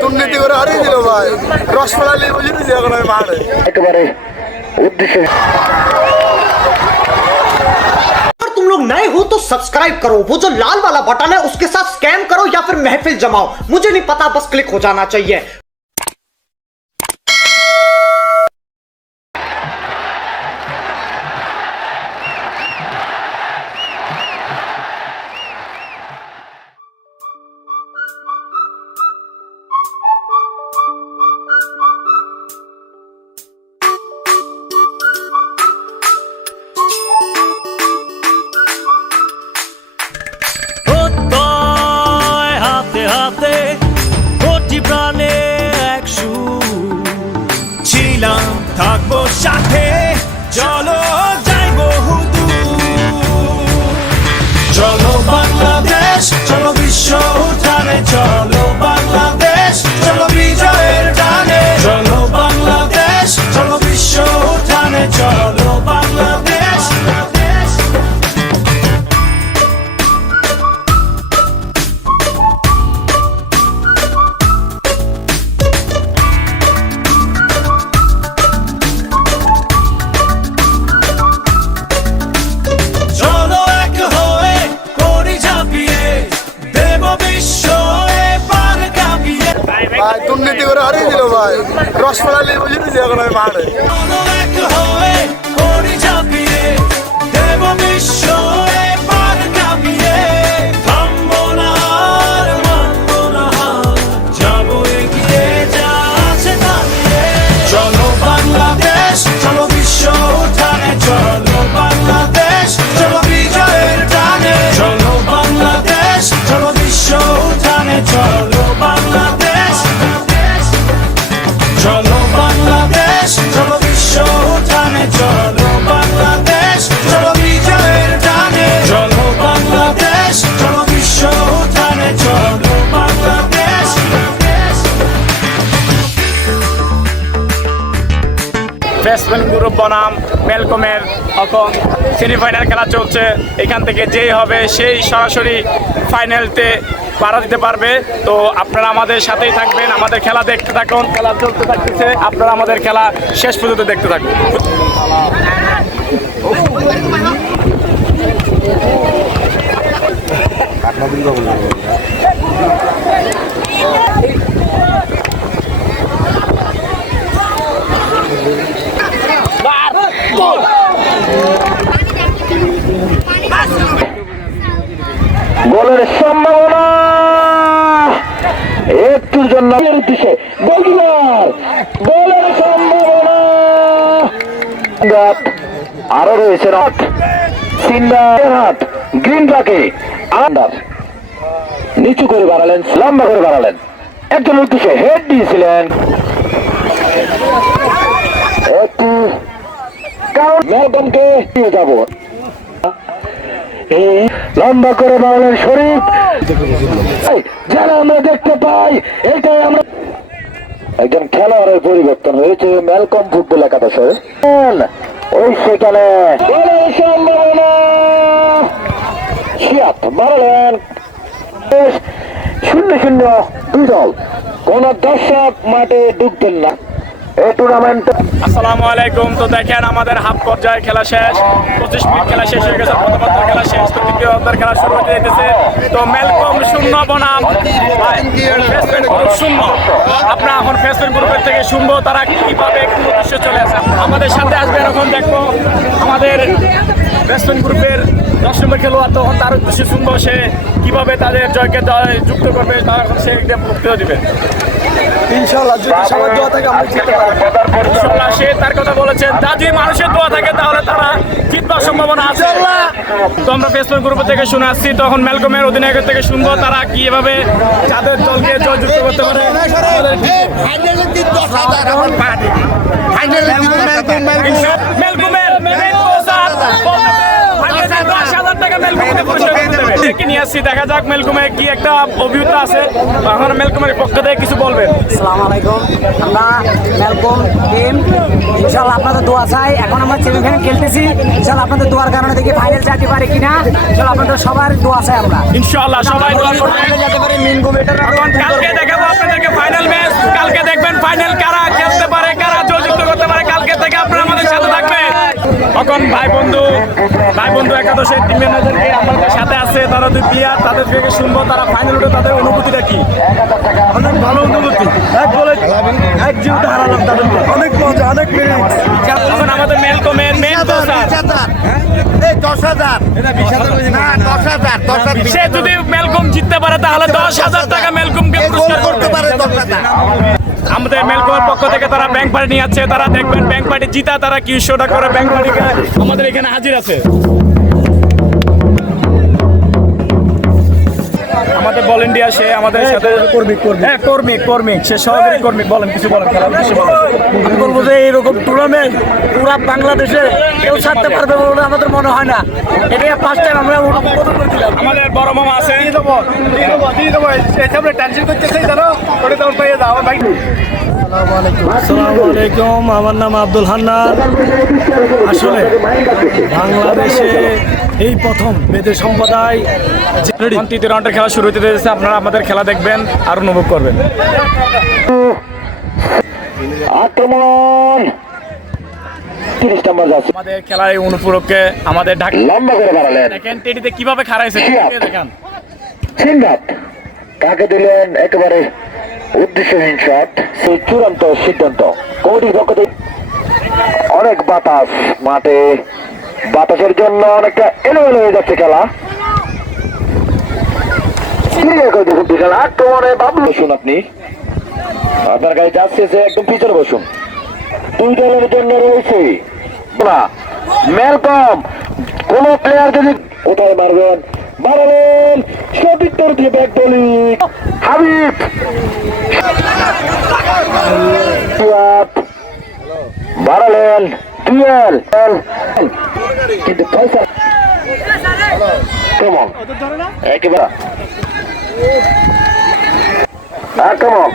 দুর্নীতি করে হারিয়ে দিল ভাই, রসমালাই বুঝে দিয়েছে এখন আমি মাঠে একেবারে উদ্দেশ্য। तुम लोग नए हो तो सब्सक्राइब करो, वो जो लाल वाला बटन है उसके साथ स्कैम करो या फिर महफिल जमाओ, मुझे नहीं पता, बस क्लिक हो जाना चाहिए। থাকবো সাথে, চলো যাইবো চলো বাংলাদেশ, চলো বিশ্ব উঠানে, চলো বাংলাদেশ, চলো বিজয়ের টানে, চলো বাংলাদেশ, চলো বিশ্ব উঠানে, চলো বাংলাদেশ। দুর্নীতি করে হারিয়ে দিল ভাই, রসমালাই বুঝে দিয়েছে এখন আমি মাঠে চলো বাংলাদেশ, চলো বিশ্ব উঠানে, চলো বাংলাদেশ, চলো বিজয়ের টানে, চলো বাংলাদেশ, চলো বিশ্ব উঠানে, চলো বাংলাদেশ, চলো বাংলাদেশ, চলো বিশ্ব উঠানে, চলো বাংলাদেশ, চলো বিজয়ের টানে, চলো বাংলাদেশ, চলো বিশ্ব উঠানে, চলো বাংলাদেশ। ব্যাটসম্যান গ্রুপ বনাম মেলকমের এখন সেমিফাইনাল খেলা চলছে। এখান থেকে যেই হবে সেই সরাসরি ফাইনালতে পাড়া দিতে পারবে। তো আপনারা আমাদের সাথেই থাকবেন, আমাদের খেলা দেখতে থাকুন, খেলা চলতে থাকতেছে, আপনারা আমাদের খেলা শেষ পর্যন্ত দেখতে থাকুন। গোলের সম্ভাবনা একটুর জন্য উদ্দেশ্যে গোলের সম্ভাবনা আরো রয়েছে সিন্দাহাট গ্রিন রাকে আন্ডার নিচু করে বাড়ালেন, লম্বা করে বাড়ালেন, একজন উদ্দেশ্যে হেড দিয়েছিলেন, একটু মেলবমকে নিয়ে যাব, লম্বা করে বাড়ালেন শরীফ, যারা আমরা দেখতে পাই এটাই আমরা একজন খেলোয়াড়ের পরিবর্তন হয়েছে মেলকম ফুটবল একাদশে, ওই সেখানে সম্ভাবনা বাড়ালেন 0-0 দুই দল, কোন দর্শক মাঠে ঢুকতেন না এই টুর্নামেন্ট। আসসালামু আলাইকুম। তো দেখেন আমাদের হাফ পর্যায়ে খেলা শেষ, 25 মিনিট খেলা শেষ হয়ে গেছে, প্রথমার্ধ খেলা শেষ, তো দ্বিতীয় অর্ধের খেলা শুরু হতে যেতেছে। তো মেলকম 0 বনাম ফেসবুক গ্রুপ 0। আপনারা এখন ফেসবুক গ্রুপের থেকে শুনবো তারা কিভাবে কোন উদ্দেশ্যে চলে আসে। আমাদের সাথে আসবে এখন দেখবো আমাদের ফেসবুক গ্রুপের 10 নম্বর খেলোয়াড়, তখন তার উদ্দেশ্যে শুনবো সে কিভাবে তাদের জয়কে যুক্ত করবে, তারা এখন সে বক্তব্য দিবে। ইনশাআল্লাহ যদি সবার দোয়া থাকে আমরা জিততে পারবো। ইনশাআল্লাহ সে তার কথা বলেছেন, যদি মানুষের দোয়া থাকে তাহলে তারা জিতবার সম্ভাবনা আছে। তো আমরা ফেসবুক গ্রুপ থেকে শুনে আসছি, তখন মেলকমের অধিনায়কের থেকে শুনবো তারা কিভাবে যাদের দলকে জয়যুক্ত করতে পারে। মেলকমের পাইছি, দেখা যাক মেলকমে কি একটা অভিজ্ঞতা আছে। এখন মেলকমের পক্ষ থেকে কিছু বলবেন। আসসালামু আলাইকুম। আমরা মেলকম টিম, ইনশাআল্লাহ আপনাদের দোয়া চাই। এখন আমরা সেমিফাইনাল খেলতেছি, ইনশাআল্লাহ আপনাদের দোয়ার কারণে দেখি ফাইনাল যেতে পারি কিনা। ইনশাআল্লাহ আপনাদের সবার দোয়া চাই আমরা। ইনশাআল্লাহ সবাই দোয়া করবেন। যেতে পারি মেন কমিটির এখন কালকে দেখাবো আপনাদেরকে ফাইনাল ম্যাচ। কালকে দেখবেন ফাইনাল কারা খেলতে পারে, কারা জয়যুক্ত করতে পারে। কালকে থেকে আপনারা আমাদের সাথে থাকবেন। এখন ভাই বন্ধু একাদশের টিম ম্যানেজারকে আমাদের সাথে আছে, তারা দুই প্লেয়ার, তাদের থেকে শুনবো তারা ফাইনাল উঠে তাদের অনুভূতিটা কি। অনেক ভালো অনুভূতি, এক বলে এক জিরোতে হারালাম তাদেরকে, অনেক মজা, অনেক মিনিট। এখন আমাদের মেলকমের মেন সে যদি মেলকম জিততে পারে তাহলে 10,000 টাকা মেলকমকে পুরস্কার করতে পারে। আমাদের মেলকমের পক্ষ থেকে তারা ব্যাংক পার্টি নিয়ে যাচ্ছে, তারা দেখবেন ব্যাংক পার্টি জিতা তারা কি শোটা করে। ব্যাংক পার্টিকে আমাদের এখানে হাজির আছে আমাদের ভলেন্টিয়ার, সে আমাদের সাথে কর্মী সে সহকারী কর্মী। বলেন কিছু বলেন, কিছু বলেন। আমি বলবো যে এইরকম টুর্নামেন্ট পুরা বাংলাদেশে কেউ ছাড়তে পারবে বলে আমাদের মনে হয় না। এটা ফার্স্ট টাইম আমরা উদ্বোধন করেছিলাম। আমাদের বড় মামা আছে। আসসালামু আলাইকুম, আমার নাম আব্দুল হান্নান। আসলে বাংলাদেশে এই প্রথম বেদে সম্প্রদায় তৃতীয় রাউন্ডের খেলা শুরু হতে যাচ্ছে। আপনারা আমাদের খেলা দেখবেন আর অনুভব করবেন। আক্রমণ 30 নম্বর যাচ্ছে, আমাদের খেলার এই অনুপলক্ষে আমাদের ঢাকা লম্বা করে বাড়ালেন দেখেন টেডিতে কিভাবে খারাইছে দেখেন। সিংহাত তাকে দিলেন একেবারে উদ্দেশ্যহীন শট। সেই চূড়ান্ত সিদ্ধান্ত কমিটির পক্ষ থেকে। অনেক বাতাস মাঠে, বাতাসের জন্য অনেকটা এলোমেলো হয়ে যাচ্ছে খেলা। আক্রমণে বাবলু বসুন, আপনি আপনার গাড়ি যাচ্ছে একদম পিছনে বসুন। দুই দলের জন্য রয়েছে না মেলকম। কোন প্লেয়ার যদি কোথায় মারবেন, মারলেন সঠিক তোর দিয়ে ব্যাক বলি হাবিব বাড়ালেন ডুয়েল, কিন্তু পয়সা কেমন একেবারে কেমন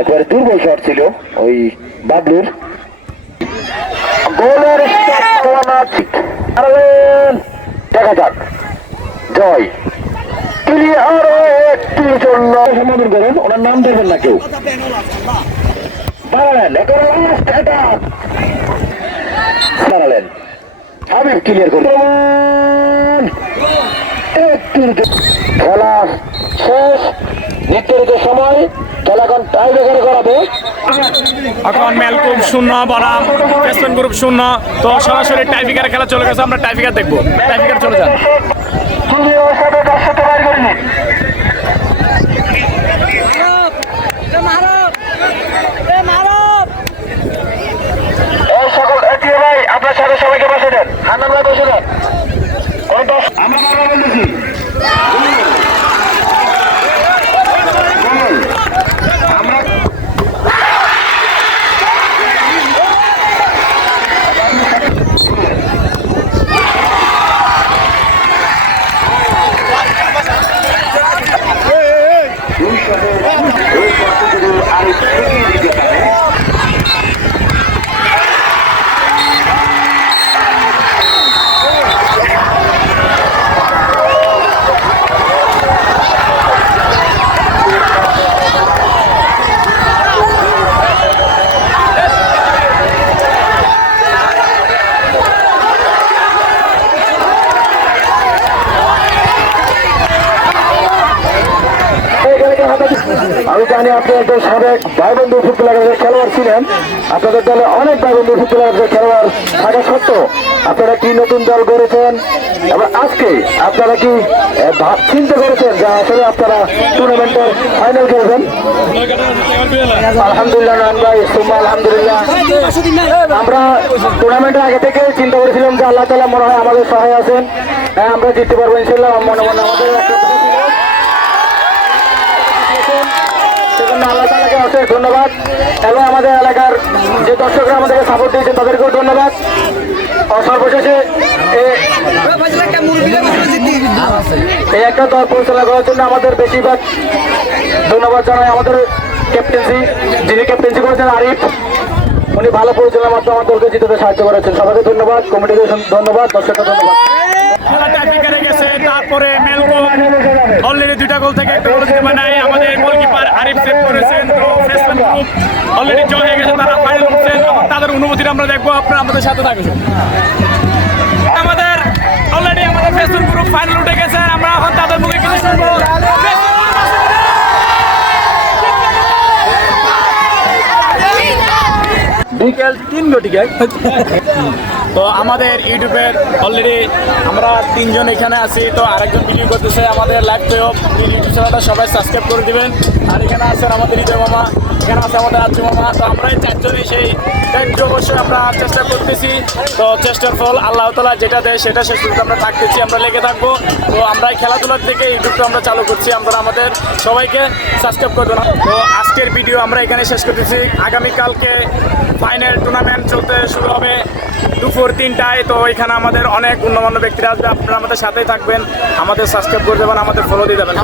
একবারে দুর্বল শট ছিল ওই বাবলুর। গোলের দেখা যাক জয় আরো একটির জন্য সমাধান করেন। ওনার নাম দেবেন না কেউ। বাড়ালেন বাড়ালেন হাবিব ক্লিয়ার করলেন। খেলা শেষ, নির্ধারিত সময় খেলা এখন টাই ব্রেকারে করাবে। এখন মেলকম 0 বনাম পেসমেন্ট গ্রুপ 0। তো সরাসরি টাইপিকার খেলা চলে গেছে, আমরা টাইপিকার দেখবো। টাইপিকার চলে যান। এই সকল ভাই আপনার সাথে সবাইকে বসে দেন, হান্নান ভাই বসে দেন। আমরা বলতেছি আমি জানি আপনি একজন সাবেক ভাই বন্ধু ফুটবল একাডেমির খেলোয়াড় ছিলেন। আপনাদের দলে অনেক ভাই বন্ধু ফুটবল একাডেমির খেলোয়াড় থাকা সত্ত্বেও আপনারা কি নতুন দল গড়েছেন এবং আজকে আপনারা কি চিন্তা করেছেন যে আসলে আপনারা টুর্নামেন্টের ফাইনাল খেলবেন? আলহামদুলিল্লাহ ভাই, আলহামদুলিল্লাহ। আমরা টুর্নামেন্টের আগে থেকে চিন্তা করেছিলাম যে আল্লাহ তাআলা মনে হয় আমাদের সহায় আছেন, আমরা জিততে পারবো ইনশাআল্লাহ। মনে মনে আমাদের আল্লাহ তাআলাকে অশেষ ধন্যবাদ এবং আমাদের এলাকার যে দর্শকরা আমাদেরকে সাপোর্ট দিয়েছেন তাদেরকেও ধন্যবাদ। সর্বশেষে এই একটা দল পরিচালনা করার জন্য আমাদের বেশিরভাগ ধন্যবাদ জানাই আমাদের ক্যাপ্টেন্সি, যিনি ক্যাপ্টেন্সি করেছেন আরিফ, উনি ভালো পরিচালনার মাধ্যমে আমার দলকে জিতাতে সাহায্য করেছেন। সবাইকে ধন্যবাদ, কমিটিকে ধন্যবাদ, দর্শককে ধন্যবাদ। খেলা টাইপিকারে গেছে, তারপরে মেলকম অলরেডি 2টা গোল থেকে একটা গোল দিতে পারে নাই। আমাদের গোলকিপার আরিফ সেভ করেছেন। তো ফেসবুক গ্রুপ অলরেডি জয় হয়ে গেছে, তারা ফাইনাল উঠছেন। তাদের অনুভূতিটা আমরা দেখবো, আপনারা আমাদের সাথে থাকুন। আমাদের অলরেডি আমাদের ফেসবুক গ্রুপ ফাইনাল উঠে গেছে, আমরা এখন তাদের মুখে কিছু শুনবো। বিকেল 3 ঘটিকায় তো আমাদের ইউটিউবের অলরেডি আমরা 3 জন এখানে আছি। তো আরেকজন ভিডিও করতেছে আমাদের লাইভ পেয়ে ইউটিউব চ্যানেলটা সবাই সাবস্ক্রাইব করে দিবেন। আর এখানে আছে আমাদের হৃদয় মামা, এখানে আছে আমাদের আজু মামা। তো আমরা এই 4 জনই সেই ত্যায্য অবশ্যই আমরা চেষ্টা করতেছি। তো চেষ্টার ফল আল্লাহ তাআলা যেটা দেয় সেটা শেষ পর্যন্ত আমরা থাকতেছি, আমরা লেগে থাকবো। তো আমরা এই খেলাধুলার থেকে ইউটিউবটা আমরা চালু করছি, আমরা আমাদের সবাইকে সাবস্ক্রাইব করবো না। তো আজকের ভিডিও আমরা এখানে শেষ করতেছি। আগামীকালকে ফাইনাল টুর্নামেন্ট চলতে শুরু হবে দুপুর 3টায়। তো এখানে আমাদের অনেক গণ্যমান্য ব্যক্তিরা আসবে, আপনারা আমাদের সাথেই থাকবেন, আমাদের সাবস্ক্রাইব করে দেবেন, আমাদের ফলো দিয়ে দেবেন।